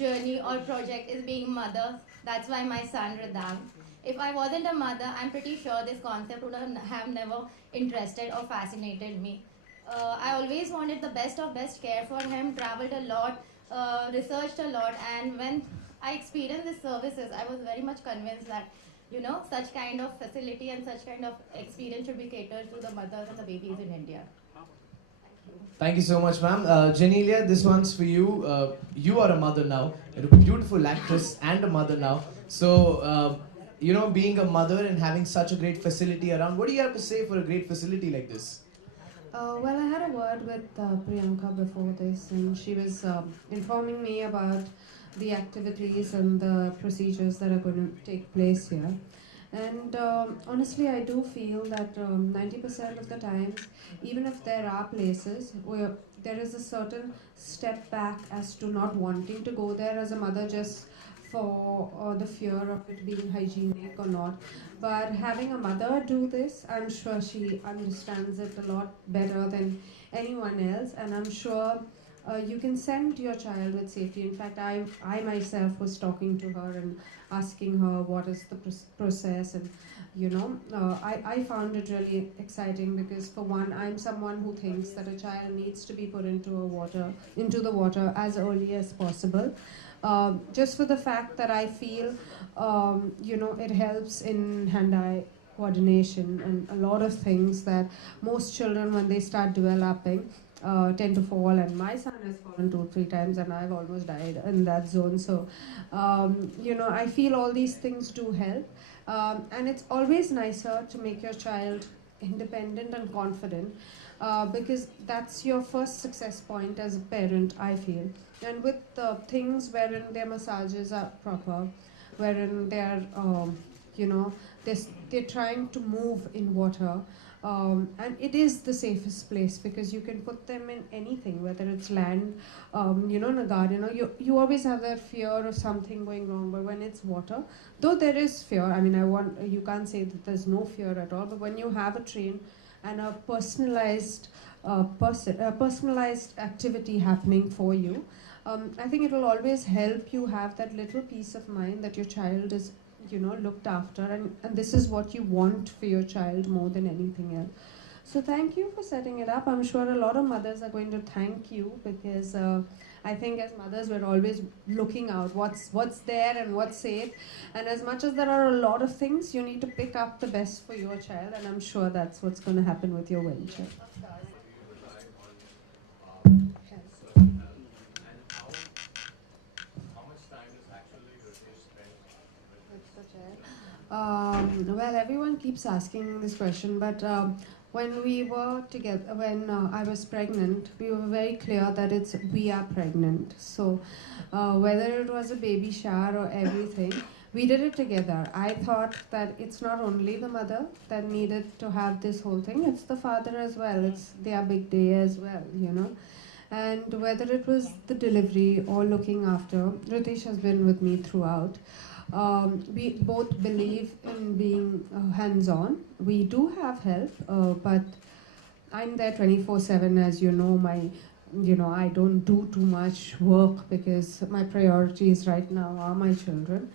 journey or project is being mother. That's why my son Ridam. If I wasn't a mother, I'm pretty sure this concept would have never interested or fascinated me. I always wanted the best of best care for him, traveled a lot, researched a lot, and when I experienced these services, I was very much convinced that such kind of facility and such kind of experience should be catered to the mothers and the babies in India. Thank you so much, ma'am. Genelia, this one's for you. You are a mother now. You're a beautiful actress and a mother now. So, being a mother and having such a great facility around, what do you have to say for a great facility like this? Well, I had a word with Priyanka before this, and she was informing me about the activities and the procedures that are going to take place here. And honestly, I do feel that 90% of the times, even if there are places where there is a certain step back as to not wanting to go there as a mother just for the fear of it being hygienic or not. But having a mother do this, I'm sure she understands it a lot better than anyone else, and I'm sure you can send your child with safety. In fact, I myself was talking to her and asking her what is the process, and I found it really exciting because for one, I'm someone who thinks that a child needs to be put into the water as early as possible, just for the fact that I feel it helps in hand-eye coordination and a lot of things that most children when they start developing tend to fall, and my son has fallen 2 or 3 times and I've almost died in that zone. So I feel all these things do help, and it's always nicer to make your child independent and confident, because that's your first success point as a parent, I feel. And with things wherein their massages are proper, wherein they're they're trying to move in water, and it is the safest place because you can put them in anything, whether it's land, in a garden, or you always have that fear of something going wrong. But when it's water, though there is fear, I mean, you can't say that there's no fear at all. But when you have a train and a personalized activity happening for you, I think it will always help you have that little peace of mind that your child is looked after, and this is what you want for your child more than anything else. So thank you for setting it up. I'm sure a lot of mothers are going to thank you because I think as mothers we're always looking out what's there and what's safe, and as much as there are a lot of things, you need to pick up the best for your child, and I'm sure that's what's going to happen with your venture. Well, everyone keeps asking this question, but when we were together, when I was pregnant, we were very clear that we are pregnant. So whether it was a baby shower or everything, we did it together. I thought that it's not only the mother that needed to have this whole thing, it's the father as well. It's their big day as well. And whether it was the delivery or looking after, Ritesh has been with me throughout. We both believe in being hands-on. We do have help, but I'm there 24/7. As you know, I don't do too much work because my priorities right now are my children.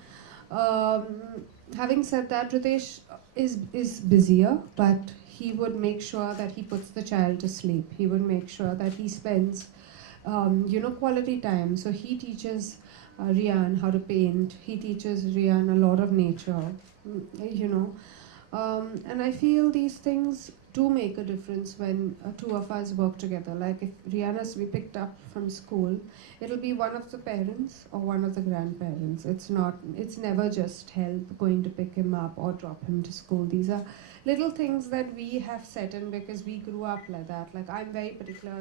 Having said that, Ritesh is busier, but he would make sure that he puts the child to sleep. He would make sure that he spends, quality time. So he teaches Rian how to paint. He teaches Rian a lot of nature, and I feel these things do make a difference when two of us work together. Like if Rian has to be picked up from school, it'll be one of the parents or one of the grandparents. It's never just help going to pick him up or drop him to school. These are little things that we have set in because we grew up like that. Like I'm very particular,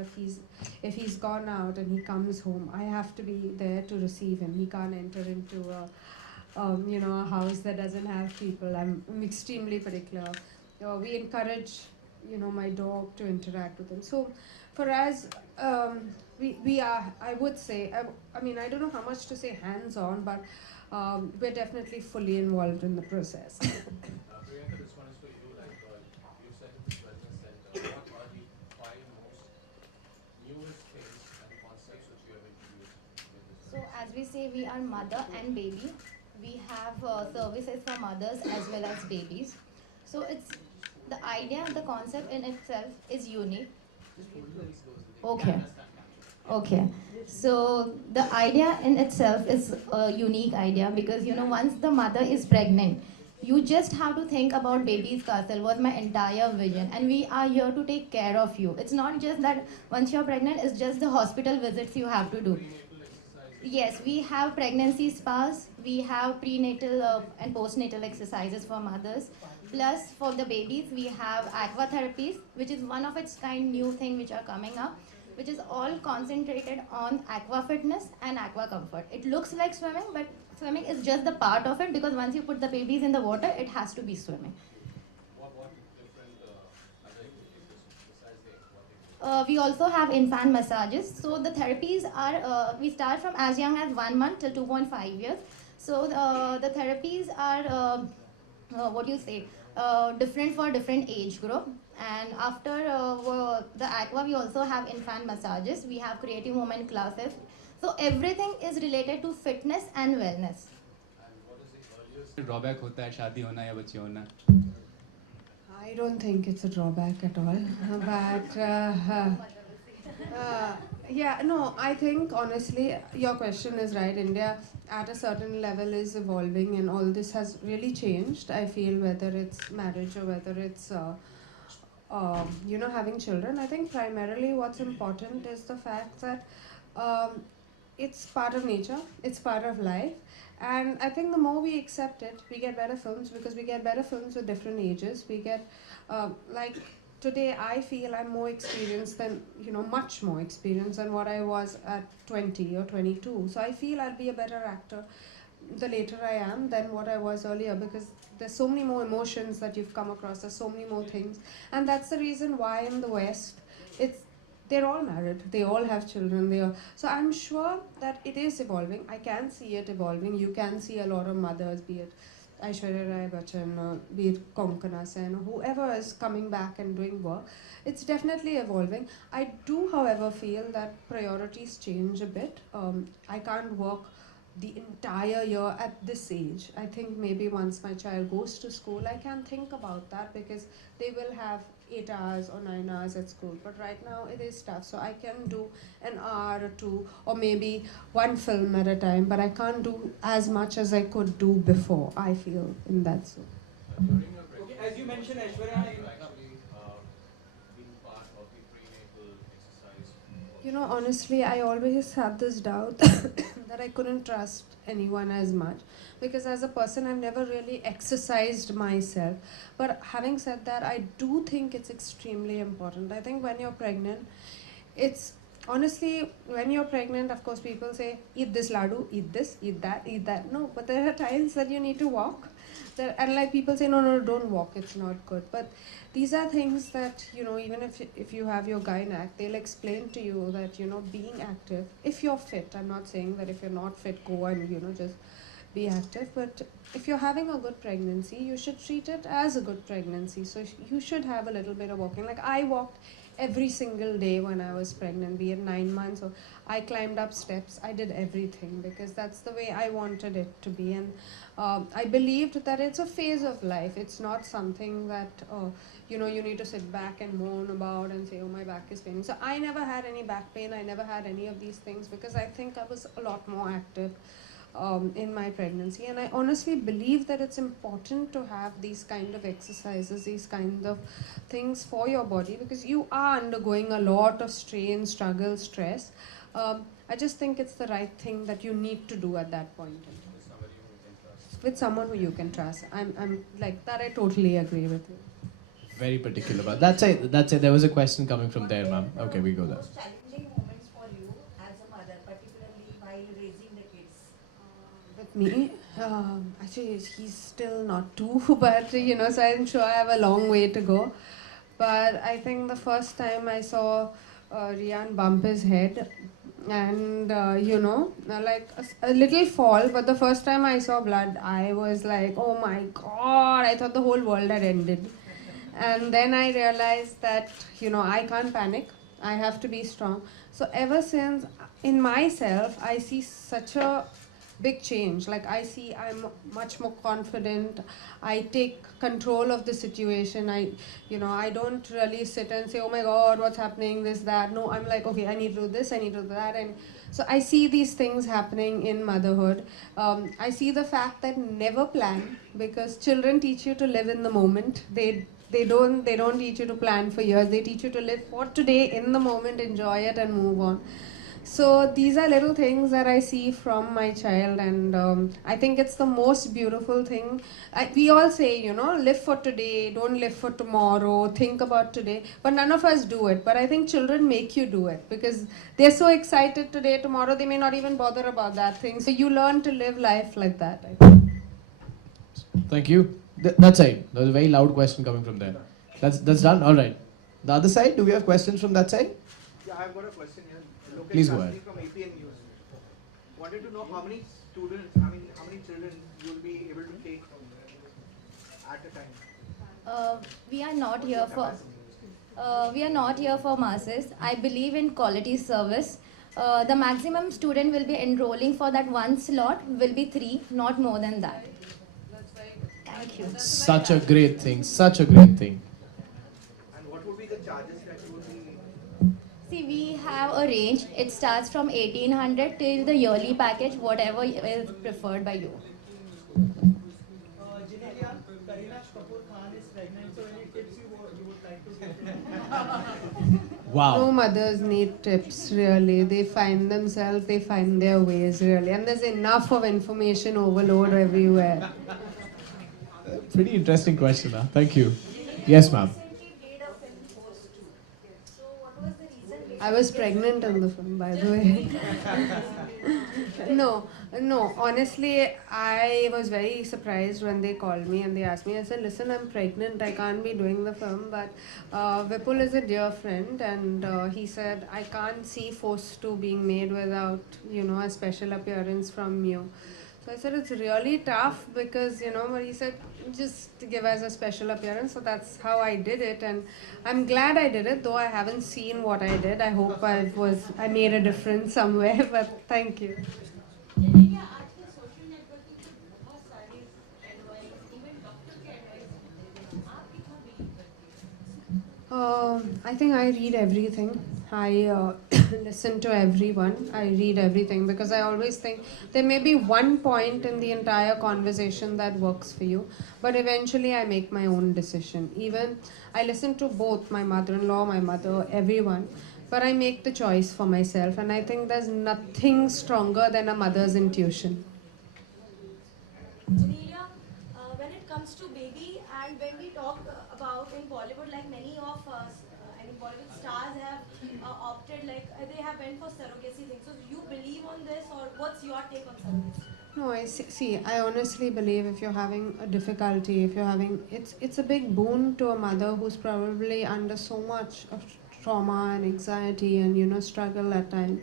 if he's gone out and he comes home, I have to be there to receive him. He can't enter into a house that doesn't have people. I'm extremely particular. We encourage my dog to interact with him. So for us, we are, I would say, I mean, I don't know how much to say hands-on, but we're definitely fully involved in the process. Priyanka, this one is for you. Like you said in this wellness center, what are the 5 most newest things and concepts which you have introduced in this? So as we say we are mother and baby. We have services for mothers as well as babies. So it's the idea, the concept in itself is unique. Okay. Okay. So the idea in itself is a unique idea because once the mother is pregnant, you just have to think about baby's castle was my entire vision, and we are here to take care of you. It's not just that once you're pregnant, it's just the hospital visits you have to do. Yes, we have pregnancy spas, we have prenatal and postnatal exercises for mothers. Plus, for the babies, we have aqua therapies, which is one of its kind new thing which are coming up, which is all concentrated on aqua fitness and aqua comfort. It looks like swimming, but swimming is just the part of it because once you put the babies in the water, it has to be swimming. What different other activities besides the aquatic? We also have infant massages. So the therapies are, we start from as young as 1 month till 2.5 years. So the therapies are, what do you say, different for different age group. And after the aqua, we also have infant massages. We have creative movement classes. So everything is related to fitness and wellness. And what is the earliest drawback होता है शादी होना या बच्चे होना? I don't think it's a drawback at all. But yeah, no, I think honestly, your question is right. India at a certain level is evolving, and all this has really changed. I feel whether it's marriage or whether it's having children. I think primarily what's important is the fact that it's part of nature, it's part of life. And I think the more we accept it, we get better films because we get better films with different ages. We get, like today, I feel I'm more experienced than, much more experienced than what I was at 20 or 22. So I feel I'll be a better actor the later I am than what I was earlier because there's so many more emotions that you've come across, there's so many more things. And that's the reason why in the West, they're all married, they all have children, so I'm sure that it is evolving. I can see it evolving. You can see a lot of mothers, be it Aishwarya Rai Bachchan, be it Konkana Sen, or whoever is coming back and doing work. It's definitely evolving. I do, however, feel that priorities change a bit. I can't work the entire year at this age. I think maybe once my child goes to school, I can think about that because they will have 8 hours or 9 hours at school. But right now it is tough. So I can do an hour or two or maybe one film at a time, but I can't do as much as I could do before, I feel, in that sense. during your pregnancy? Okay, as you mentioned, you Aishwarya, actually being part of the prenatal exercise? Honestly, I always had this doubt that I couldn't trust anyone as much because as a person, I've never really exercised myself. But having said that, I do think it's extremely important. I think when you're pregnant, honestly, when you're pregnant, of course, people say, eat this laddu, eat this, eat that. No, but there are times that you need to walk. And like people say, no, don't walk, it's not good. But these are things that, even if you have your gynac, they'll explain to you that, being active, if you're fit, I'm not saying that if you're not fit, go and, just be active. But if you're having a good pregnancy, you should treat it as a good pregnancy. So you should have a little bit of walking. Like I walked every single day when I was pregnant, be it 9 months, or I climbed up steps. I did everything because that's the way I wanted it to be. And I believed that it's a phase of life. It's not something that, you need to sit back and moan about and say, oh, my back is paining. So I never had any back pain. I never had any of these things because I think I was a lot more active in my pregnancy. And I honestly believe that it's important to have these kind of exercises, these kind of things for your body because you are undergoing a lot of strain, struggle, stress. I just think it's the right thing that you need to do at that point in time. With someone who you can trust. I'm like that. I totally agree with you. Very particular about that's it. There was a question coming from there, ma'am. Okay, we go there. Most challenging moments for you as a mother, particularly while raising the kids? With me, actually, he's still not two, but so I'm sure I have a long way to go. But I think the first time I saw Rian bump his head, and like a little fall, but the first time I saw blood, I was like, oh my god, I thought the whole world had ended. And then I realized that, I can't panic. I have to be strong. So ever since, in myself, I see such a big change. Like I see I'm much more confident. I take control of the situation. I don't really sit and say, oh my God, what's happening, this, that. No, I'm like, okay, I need to do this, I need to do that. And so I see these things happening in motherhood. I see the fact that never plan, because children teach you to live in the moment. They don't teach you to plan for years. They teach you to live for today, in the moment, enjoy it, and move on. So these are little things that I see from my child, and I think it's the most beautiful thing. We all say, live for today, don't live for tomorrow, think about today, but none of us do it. But I think children make you do it, because they're so excited today, tomorrow they may not even bother about that thing. So you learn to live life like that, I think. Thank you. That side. There was a very loud question coming from there. That's done. All right. The other side. Do we have questions from that side? Yeah, I've got a question here. Lokesh Please go Shastri ahead. from APN News. Wanted to know how many children you'll be able to take at a time. We are not here for masses. I believe in quality service. The maximum student will be enrolling for that one slot will be 3, not more than that. Thank you. Such a great thing. Such a great thing. And what would be the charges that you would be? See, we have a range. It starts from 1800 till the yearly package, whatever is preferred by you. Genelia, Kapoor is pregnant, so any tips you would like to give to No Wow. mothers need tips, really. They find themselves, they find their ways, really. And there's enough of information overload everywhere. Pretty interesting question. Huh? Thank you. Yes, ma'am. I was pregnant in the film, by the way. No, honestly, I was very surprised when they called me and they asked me. I said, listen, I'm pregnant, I can't be doing the film, but Vipul is a dear friend, and he said, I can't see Force 2 being made without, a special appearance from you. So I said, it's really tough because, but he said, just give us a special appearance. So that's how I did it. And I'm glad I did it, though I haven't seen what I did. I hope I made a difference somewhere, but thank you. I think I read everything. I listen to everyone. I read everything because I always think there may be one point in the entire conversation that works for you, but eventually I make my own decision. Even I listen to both my mother-in-law, my mother, everyone, but I make the choice for myself, and I think there's nothing stronger than a mother's intuition. Genelia, when it comes to baby and when we talk about in Bollywood, like many of us, Bollywood stars have opted, like they have went for surrogacy thing. So you believe on this, or what's your take on surrogacy? No, I honestly believe if you're having a difficulty, if you're having, it's a big boon to a mother who's probably under so much of trauma and anxiety and, struggle at times.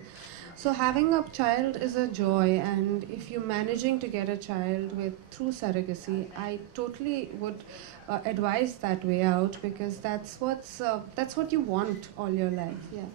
So having a child is a joy, and if you're managing to get a child through surrogacy, I totally would advise that way out, because that's what you want all your life. Yeah.